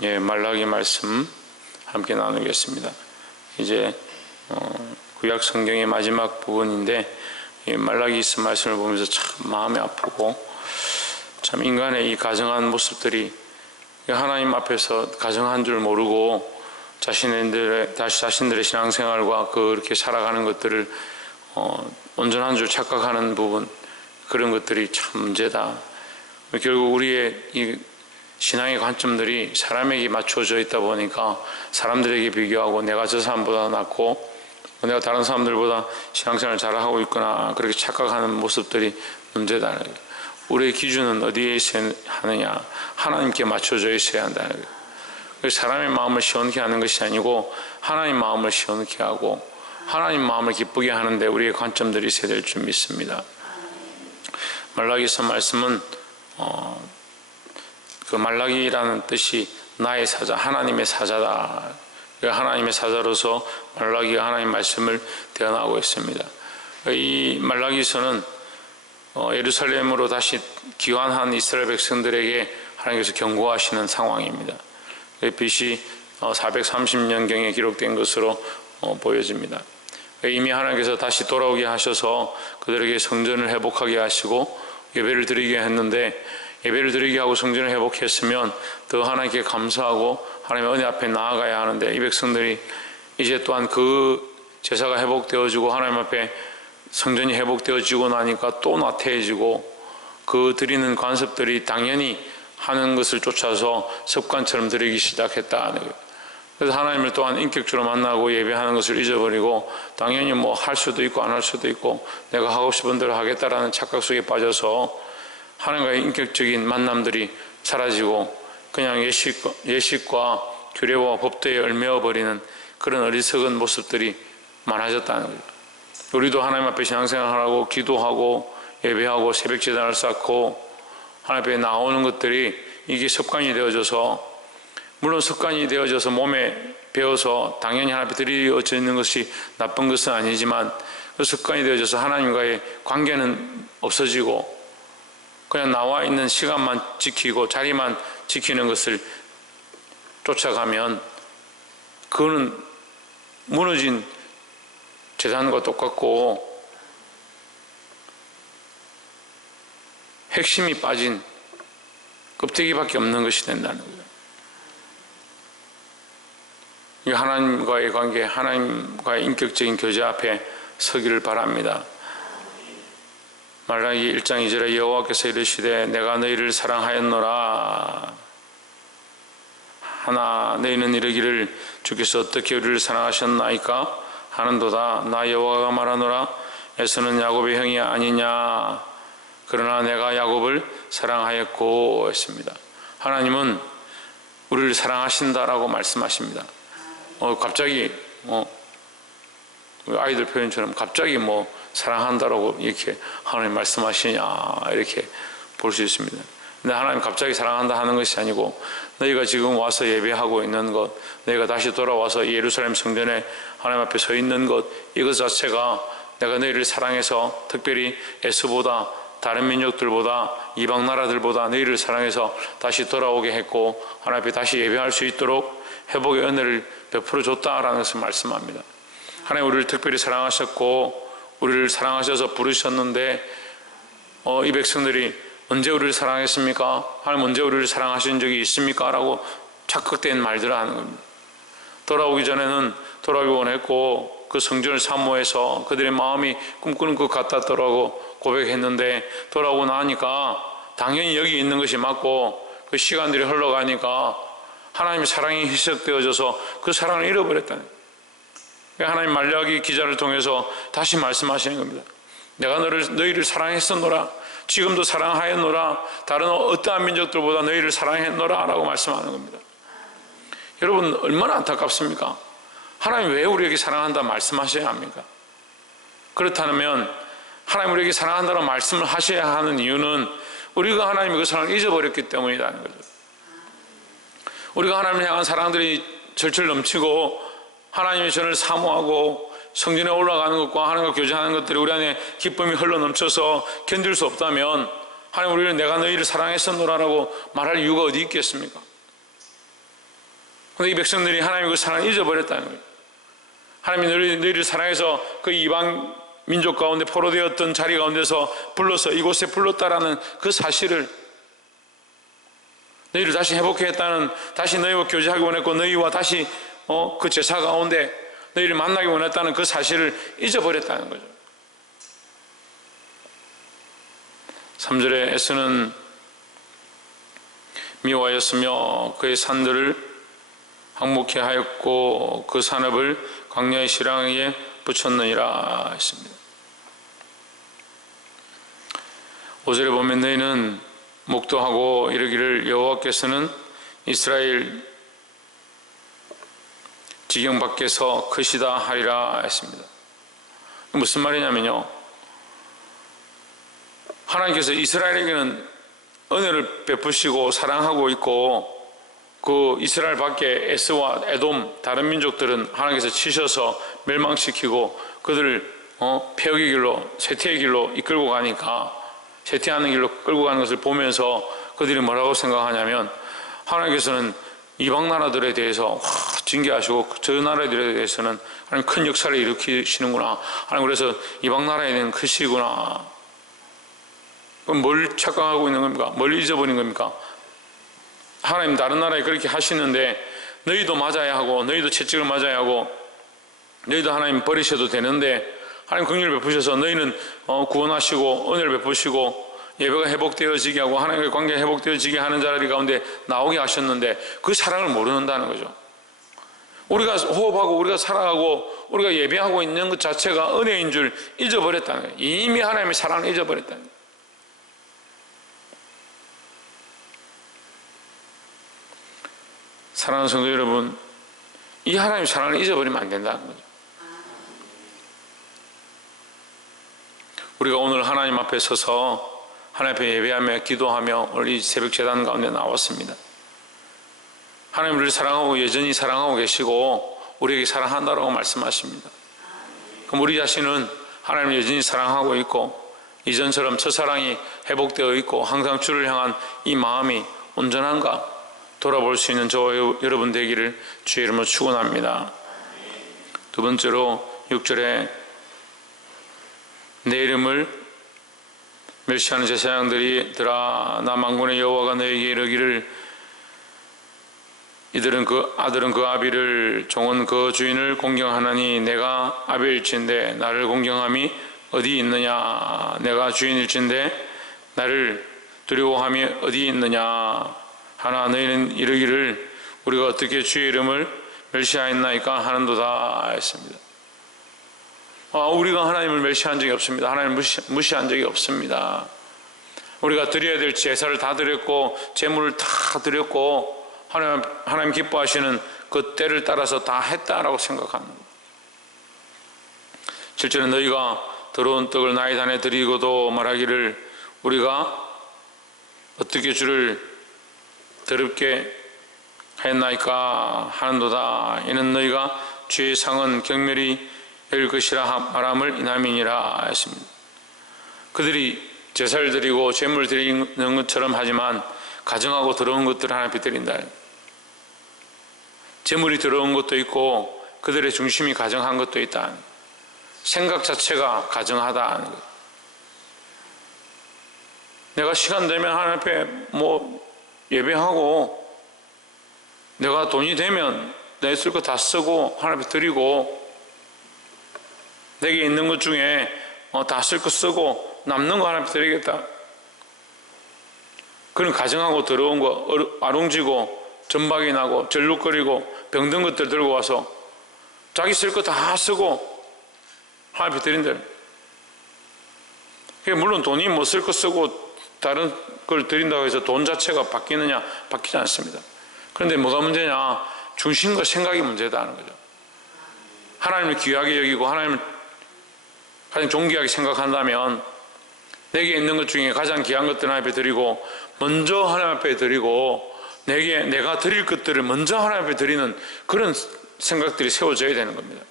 예, 말라기 말씀 함께 나누겠습니다. 이제 구약 성경의 마지막 부분인데, 말라기서 말씀을 보면서 참 마음이 아프고, 참 인간의 이 가정한 모습들이 하나님 앞에서 가정한 줄 모르고 자신들의 신앙생활과 그렇게 살아가는 것들을 온전한 줄 착각하는 부분, 그런 것들이 참 문제다. 결국 우리의 이 신앙의 관점들이 사람에게 맞춰져 있다 보니까 사람들에게 비교하고 내가 저 사람보다 낫고 내가 다른 사람들보다 신앙생활을 잘하고 있구나, 그렇게 착각하는 모습들이 문제다. 우리의 기준은 어디에 있어야 하느냐? 하나님께 맞춰져 있어야 한다. 사람의 마음을 시원케 하는 것이 아니고 하나님 마음을 시원케 하고 하나님 마음을 기쁘게 하는데 우리의 관점들이 있어야 될 줄 믿습니다. 말라기서 말씀은 그 말라기라는 뜻이 나의 사자, 하나님의 사자다. 하나님의 사자로서 말라기가 하나님 말씀을 대언하고 있습니다. 이 말라기서는 예루살렘으로 다시 귀환한 이스라엘 백성들에게 하나님께서 경고하시는 상황입니다. BC 430년경에 기록된 것으로 보여집니다. 이미 하나님께서 다시 돌아오게 하셔서 그들에게 성전을 회복하게 하시고 예배를 드리게 했는데, 예배를 드리게 하고 성전을 회복했으면 더 하나님께 감사하고 하나님의 은혜 앞에 나아가야 하는데, 이 백성들이 이제 또한 그 제사가 회복되어지고 하나님 앞에 성전이 회복되어지고 나니까 또 나태해지고 그 드리는 관습들이 당연히 하는 것을 쫓아서 습관처럼 드리기 시작했다. 그래서 하나님을 또한 인격적으로 만나고 예배하는 것을 잊어버리고 당연히 뭐 할 수도 있고 안 할 수도 있고 내가 하고 싶은 대로 하겠다라는 착각 속에 빠져서 하나님과의 인격적인 만남들이 사라지고 그냥 예식과 규례와 법도에 얽매어버리는 그런 어리석은 모습들이 많아졌다는 거죠. 우리도 하나님 앞에 신앙생활하고 기도하고 예배하고 새벽제단을 쌓고 하나님 앞에 나오는 것들이 이게 습관이 되어져서, 물론 습관이 되어져서 몸에 배어서 당연히 하나님 앞에 드려져 있는 것이 나쁜 것은 아니지만 그 습관이 되어져서 하나님과의 관계는 없어지고 그냥 나와 있는 시간만 지키고 자리만 지키는 것을 쫓아가면 그거는 무너진 재단과 똑같고 핵심이 빠진 껍데기밖에 없는 것이 된다는 거예요. 이 하나님과의 관계, 하나님과의 인격적인 교제 앞에 서기를 바랍니다. 말라기 1장 2절에 여호와께서 이르시되 내가 너희를 사랑하였노라. 하나 너희는 이르기를 주께서 어떻게 우리를 사랑하셨나이까 하는도다. 나 여호와가 말하노라. 에서는 야곱의 형이 아니냐. 그러나 내가 야곱을 사랑하였고 했습니다. 하나님은 우리를 사랑하신다라고 말씀하십니다. 갑자기 아이들 표현처럼 갑자기 사랑한다라고 이렇게 하나님 말씀하시냐 이렇게 볼 수 있습니다. 근데 하나님 갑자기 사랑한다 하는 것이 아니고 너희가 지금 와서 예배하고 있는 것, 너희가 다시 돌아와서 예루살렘 성전에 하나님 앞에 서 있는 것, 이것 자체가 내가 너희를 사랑해서 특별히 에스보다 다른 민족들보다 이방 나라들보다 너희를 사랑해서 다시 돌아오게 했고 하나님 앞에 다시 예배할 수 있도록 회복의 은혜를 베풀어 줬다라는 것을 말씀합니다. 하나님 우리를 특별히 사랑하셨고 우리를 사랑하셔서 부르셨는데 이 백성들이 언제 우리를 사랑했습니까? 하나님 언제 우리를 사랑하신 적이 있습니까? 라고 착각된 말들을 하는 겁니다. 돌아오기 전에는 돌아오기 원했고 그 성전을 사모해서 그들의 마음이 꿈꾸는 것 같았더라고 고백했는데 돌아오고 나니까 당연히 여기 있는 것이 맞고 그 시간들이 흘러가니까 하나님의 사랑이 희석되어져서 그 사랑을 잃어버렸다는 거예요. 하나님 말라기 기자를 통해서 다시 말씀하시는 겁니다. 내가 너희를 사랑했었노라. 지금도 사랑하였노라. 다른 어떠한 민족들보다 너희를 사랑했노라 라고 말씀하는 겁니다. 여러분 얼마나 안타깝습니까? 하나님 왜 우리에게 사랑한다 말씀하셔야 합니까? 그렇다면 하나님 우리에게 사랑한다는 말씀을 하셔야 하는 이유는 우리가 하나님의 그 사랑을 잊어버렸기 때문이라는 거죠. 우리가 하나님을 향한 사랑들이 절철 넘치고 하나님의 전을 사모하고 성전에 올라가는 것과 하나님과 교제하는 것들이 우리 안에 기쁨이 흘러넘쳐서 견딜 수 없다면 하나님 우리를 내가 너희를 사랑했었노라라고 말할 이유가 어디 있겠습니까? 그런데 이 백성들이 하나님의 그 사랑을 잊어버렸다는 거예요. 하나님이 너희를 사랑해서 그 이방 민족 가운데 포로되었던 자리 가운데서 불러서 이곳에 불렀다라는 그 사실을, 너희를 다시 회복했다는, 다시 너희와 교제하기 원했고 너희와 다시 그 제사 가운데 너희를 만나기 원했다는 그 사실을 잊어버렸다는 거죠. 3절에 에서는 미워하였으며 그의 산들을 항목케 하였고 그 산업을 광야의 시랑에 붙였느니라 했습니다. 5절에 보면 너희는 목도하고 이르기를 여호와께서는 이스라엘 지경 밖에서 크시다 하리라 했습니다. 무슨 말이냐면요, 하나님께서 이스라엘에게는 은혜를 베푸시고 사랑하고 있고, 그 이스라엘 밖에 에스와 에돔 다른 민족들은 하나님께서 치셔서 멸망시키고 그들을 폐역의 길로, 쇠퇴의 길로 이끌고 가니까, 쇠퇴하는 길로 끌고 가는 것을 보면서 그들이 뭐라고 생각하냐면, 하나님께서는 이방 나라들에 대해서 징계하시고 저 나라들에 대해서는 하나님 큰 역사를 일으키시는구나, 하나님 그래서 이방 나라에 대한 크시구나. 그럼 뭘 착각하고 있는 겁니까? 뭘 잊어버린 겁니까? 하나님 다른 나라에 그렇게 하시는데 너희도 맞아야 하고 너희도 채찍을 맞아야 하고 너희도 하나님 버리셔도 되는데, 하나님 긍휼을 베푸셔서 너희는 구원하시고 은혜를 베푸시고 예배가 회복되어지게 하고 하나님과의 관계가 회복되어지게 하는 자리 가운데 나오게 하셨는데 그 사랑을 모른다는 거죠. 우리가 호흡하고 우리가 살아가고 우리가 예배하고 있는 것 자체가 은혜인 줄 잊어버렸다는 거예요. 이미 하나님의 사랑을 잊어버렸다는 거예요. 사랑하는 성도 여러분, 이 하나님의 사랑을 잊어버리면 안 된다는 거죠. 우리가 오늘 하나님 앞에 서서 하나님 앞에 예배하며 기도하며 오늘 이 새벽 제단 가운데 나왔습니다. 하나님 우리를 사랑하고 여전히 사랑하고 계시고 우리에게 사랑한다라고 말씀하십니다. 그럼 우리 자신은 하나님을 여전히 사랑하고 있고 이전처럼 첫사랑이 회복되어 있고 항상 주를 향한 이 마음이 온전한가 돌아볼 수 있는 저와 여러분 되기를 주의 이름으로 축원합니다. 두 번째로 6절에 내 이름을 멸시하는 제사장들이더라, 나 만군의 여호와가 너에게 이르기를 이들은 그 아들은 그 아비를 종은 그 주인을 공경하나니 내가 아비일진데 나를 공경함이 어디 있느냐, 내가 주인일진데 나를 두려워함이 어디 있느냐 하나 너희는 이르기를 우리가 어떻게 주의 이름을 멸시하였나이까 하는도다 했습니다. 우리가 하나님을 멸시한 적이 없습니다. 하나님을 무시한 적이 없습니다. 우리가 드려야 될 제사를 다 드렸고 제물을 다 드렸고 하나님 기뻐하시는 그 때를 따라서 다 했다라고 생각합니다. 실제로 너희가 더러운 떡을 나의 단에 드리고도 말하기를 우리가 어떻게 주를 더럽게 하였나이까 하는도다. 이는 너희가 주의 상은 경멸이 될 것이라 말함을 인함이니라 했습니다. 그들이 제사를 드리고 제물을 드리는 것처럼 하지만 가정하고 더러운 것들을 하나 비드린다. 제물이 더러운 것도 있고 그들의 중심이 가정한 것도 있다. 생각 자체가 가정하다. 내가 시간 되면 하나님 앞에 예배하고 내가 돈이 되면 내 쓸 거 다 쓰고 하나님 앞에 드리고 내게 있는 것 중에 다 쓸 거 쓰고 남는 거 하나님 앞에 드리겠다. 그런 가정하고 더러운 거 아롱지고 전박이 나고 절룩거리고 병든 것들 들고 와서 자기 쓸 거 다 쓰고 하나님 앞에 드린다. 물론 돈이 쓸 거 쓰고 다른 걸 드린다고 해서 돈 자체가 바뀌느냐? 바뀌지 않습니다. 그런데 뭐가 문제냐? 중심과 생각이 문제다는 거죠. 하나님을 귀하게 여기고 하나님을 가장 존귀하게 생각한다면 내게 있는 것 중에 가장 귀한 것들 하나님 앞에 드리고 먼저 하나님 앞에 드리고 내가 드릴 것들을 먼저 하나님 앞에 드리는 그런 생각들이 세워져야 되는 겁니다.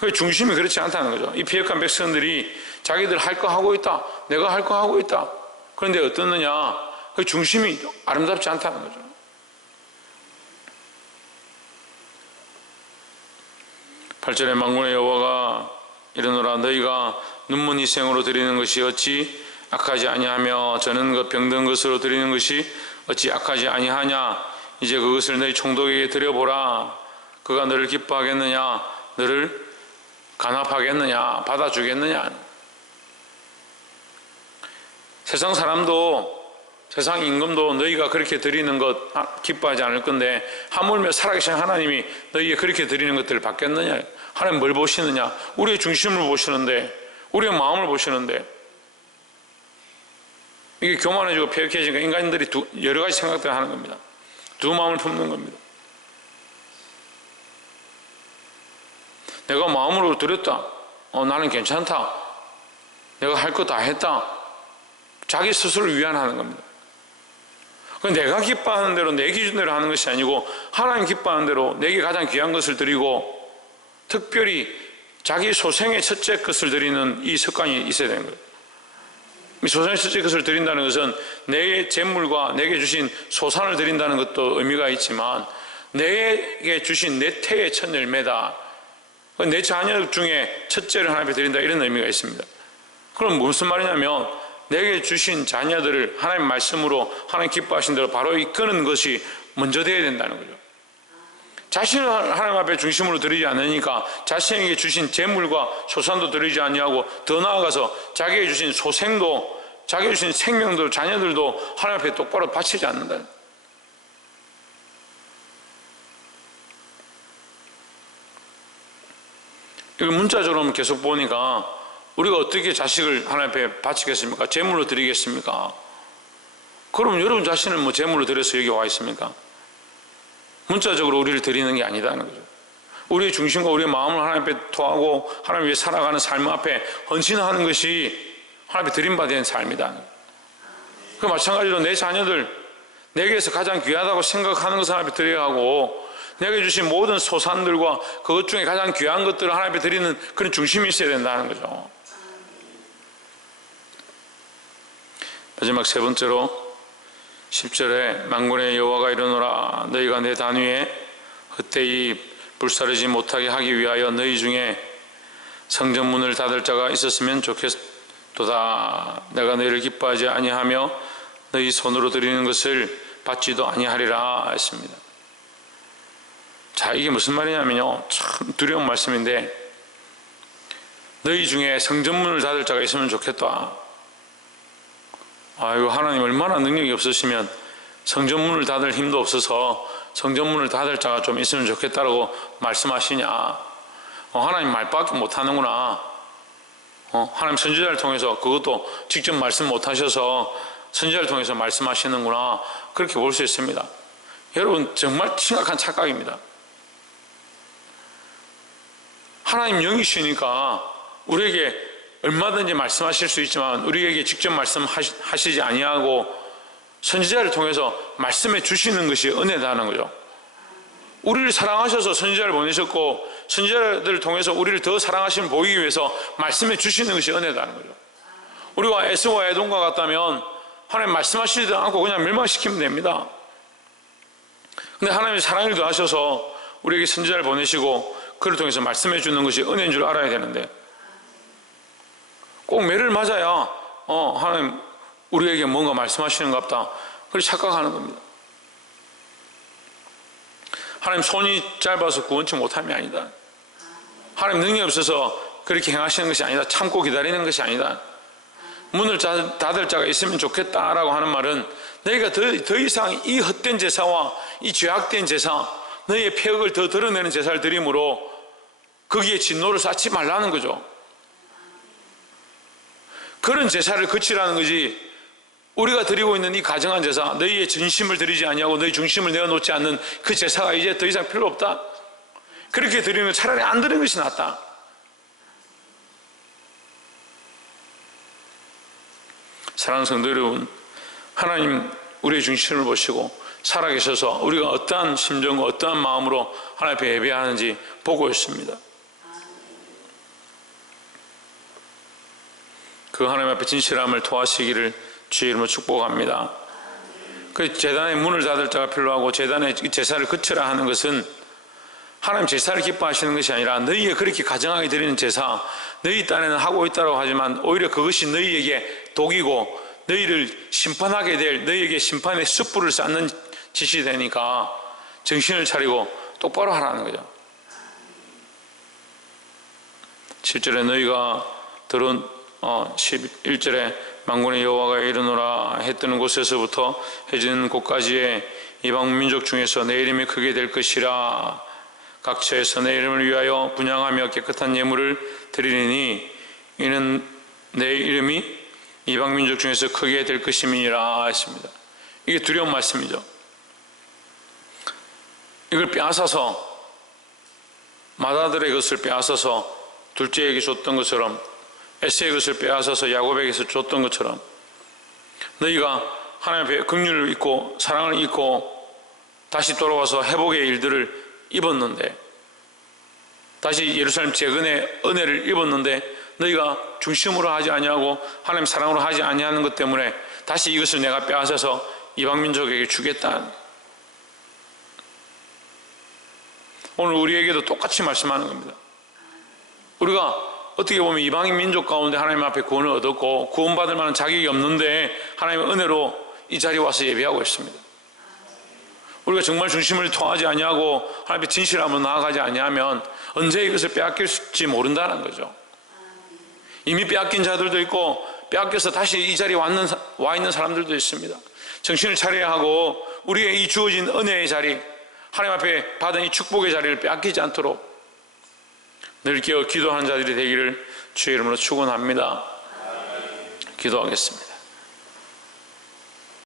그 중심이 그렇지 않다는 거죠. 이 피역한 백성들이 자기들 할 거 하고 있다, 내가 할 거 하고 있다. 그런데 어떻느냐? 그 중심이 아름답지 않다는 거죠. 8절에 만군의 여호와가 이르노라 너희가 눈먼 희생으로 드리는 것이 어찌 악하지 아니하며 저는 그 병든 것으로 드리는 것이 어찌 악하지 아니하냐. 이제 그것을 너희 총독에게 드려보라. 그가 너를 기뻐하겠느냐 너를 간합하겠느냐 받아주겠느냐. 세상 사람도 세상 임금도 너희가 그렇게 드리는 것 기뻐하지 않을 건데 하물며 살아계신 하나님이 너희에게 그렇게 드리는 것들을 받겠느냐. 하나님 뭘 보시느냐. 우리의 중심을 보시는데 우리의 마음을 보시는데 이게 교만해지고 폐역해지니까 인간들이 여러 가지 생각들을 하는 겁니다. 두 마음을 품는 겁니다. 내가 마음으로 드렸다. 나는 괜찮다. 내가 할 거 다 했다. 자기 스스로를 위안하는 겁니다. 내가 기뻐하는 대로 내 기준대로 하는 것이 아니고 하나님 기뻐하는 대로 내게 가장 귀한 것을 드리고 특별히 자기 소생의 첫째 것을 드리는 이 습관이 있어야 되는 거예요. 소생의 첫째 것을 드린다는 것은 내 재물과 내게 주신 소산을 드린다는 것도 의미가 있지만 내게 주신 내 태의 첫 열매다. 내 자녀 중에 첫째를 하나님께 드린다 이런 의미가 있습니다. 그럼 무슨 말이냐면 내게 주신 자녀들을 하나님 말씀으로 하나님 기뻐하신 대로 바로 이끄는 것이 먼저 되어야 된다는 거죠. 자신을 하나님 앞에 중심으로 드리지 않으니까 자신에게 주신 재물과 소산도 드리지 아니하고 더 나아가서 자기에게 주신 소생도 자기에게 주신 생명도 자녀들도 하나님 앞에 똑바로 바치지 않는다. 이걸 문자적으로 계속 보니까 우리가 어떻게 자식을 하나님 앞에 바치겠습니까? 재물로 드리겠습니까? 그럼 여러분 자신을 뭐 재물로 드려서 여기 와 있습니까? 문자적으로 우리를 드리는 게 아니다는 거죠. 우리의 중심과 우리의 마음을 하나님 앞에 토하고 하나님 위해 살아가는 삶 앞에 헌신하는 것이 하나님 앞에 드림받은 삶이다. 그 마찬가지로 내 자녀들 내게서 가장 귀하다고 생각하는 것을 하나님 앞에 드려야 하고 내게 주신 모든 소산들과 그것 중에 가장 귀한 것들을 하나님 앞에 드리는 그런 중심이 있어야 된다는 거죠. 마지막 세 번째로 10절에 만군의 여호와가 이르노라 너희가 내 단위에 헛되이 불사르지 못하게 하기 위하여 너희 중에 성전문을 닫을 자가 있었으면 좋겠도다. 내가 너희를 기뻐하지 아니하며 너희 손으로 드리는 것을 받지도 아니하리라 했습니다. 자, 이게 무슨 말이냐면요, 참 두려운 말씀인데 너희 중에 성전문을 닫을 자가 있으면 좋겠다. 아이고, 하나님 얼마나 능력이 없으시면 성전문을 닫을 힘도 없어서 성전문을 닫을 자가 좀 있으면 좋겠다라고 말씀하시냐. 하나님 말밖에 못하는구나. 하나님 선지자를 통해서 그것도 직접 말씀 못하셔서 선지자를 통해서 말씀하시는구나. 그렇게 볼 수 있습니다. 여러분 정말 심각한 착각입니다. 하나님 영이시니까 우리에게 얼마든지 말씀하실 수 있지만 우리에게 직접 말씀하시지 아니하고 선지자를 통해서 말씀해 주시는 것이 은혜다는 거죠. 우리를 사랑하셔서 선지자를 보내셨고 선지자들을 통해서 우리를 더 사랑하시는 보이기 위해서 말씀해 주시는 것이 은혜다는 거죠. 우리가 에스와 에돔과 같다면 하나님 말씀하시지도 않고 그냥 멸망시키면 됩니다. 근데 하나님이 사랑을 더하셔서 우리에게 선지자를 보내시고 그를 통해서 말씀해 주는 것이 은혜인 줄 알아야 되는데 꼭 매를 맞아야 하나님 우리에게 뭔가 말씀하시는 것 같다 그렇게 착각하는 겁니다. 하나님 손이 짧아서 구원치 못함이 아니다. 하나님 능력이 없어서 그렇게 행하시는 것이 아니다. 참고 기다리는 것이 아니다. 문을 닫을 자가 있으면 좋겠다라고 하는 말은 너희가 더 이상 이 헛된 제사와 이 죄악된 제사 너희의 폐역을 더 드러내는 제사를 드림으로 거기에 진노를 쌓지 말라는 거죠. 그런 제사를 그치라는 거지 우리가 드리고 있는 이 가정한 제사 너희의 진심을 드리지 아니하고 너희 중심을 내어놓지 않는 그 제사가 이제 더 이상 필요 없다. 그렇게 드리면 차라리 안 드리는 것이 낫다. 사랑하는 성도 여러분, 하나님 우리의 중심을 보시고 살아계셔서 우리가 어떠한 심정과 어떠한 마음으로 하나님 앞에 예배하는지 보고 있습니다. 그 하나님 앞에 진실함을 토하시기를 주의 이름으로 축복합니다. 그 제단의 문을 닫을 자가 필요하고 제단의 제사를 그치라 하는 것은 하나님 제사를 기뻐하시는 것이 아니라 너희의 그렇게 가정하게 드리는 제사, 너희 딴에는 하고 있다고 하지만 오히려 그것이 너희에게 독이고 너희를 심판하게 될, 너희에게 심판의 숯불을 쌓는 짓이 되니까 정신을 차리고 똑바로 하라는 거죠. 7절에 너희가 들은 11절에 만군의 여호와가 이르노라 해 뜨는 곳에서부터 해 지는 곳까지의 이방 민족 중에서 내 이름이 크게 될 것이라. 각처에서 내 이름을 위하여 분향하며 깨끗한 예물을 드리리니 이는 내 이름이 이방 민족 중에서 크게 될 것임이니라 했습니다. 이게 두려운 말씀이죠. 이걸 빼앗아서, 맏아들의 것을 빼앗아서 둘째에게 줬던 것처럼, 에서의 것을 빼앗아서 야곱에게서 줬던 것처럼, 너희가 하나님 앞에 긍휼을 잊고 사랑을 잊고 다시 돌아와서 회복의 일들을 입었는데, 다시 예루살렘 재건의 은혜를 입었는데 너희가 중심으로 하지 아니하고 하나님 사랑으로 하지 아니하는 것 때문에 다시 이것을 내가 빼앗아서 이방 민족에게 주겠다. 오늘 우리에게도 똑같이 말씀하는 겁니다. 우리가 어떻게 보면 이방인 민족 가운데 하나님 앞에 구원을 얻었고 구원받을 만한 자격이 없는데 하나님의 은혜로 이 자리에 와서 예배하고 있습니다. 우리가 정말 중심을 통하지 아니하고 하나님 앞에 진실함으로 나아가지 아니하면 언제 이것을 빼앗길지 모른다는 거죠. 이미 빼앗긴 자들도 있고 빼앗겨서 다시 이 자리에 와 있는 사람들도 있습니다. 정신을 차려야 하고 우리의 이 주어진 은혜의 자리, 하나님 앞에 받은 이 축복의 자리를 빼앗기지 않도록 늘 깨어 기도하는 자들이 되기를 주의 이름으로 축원합니다. 기도하겠습니다.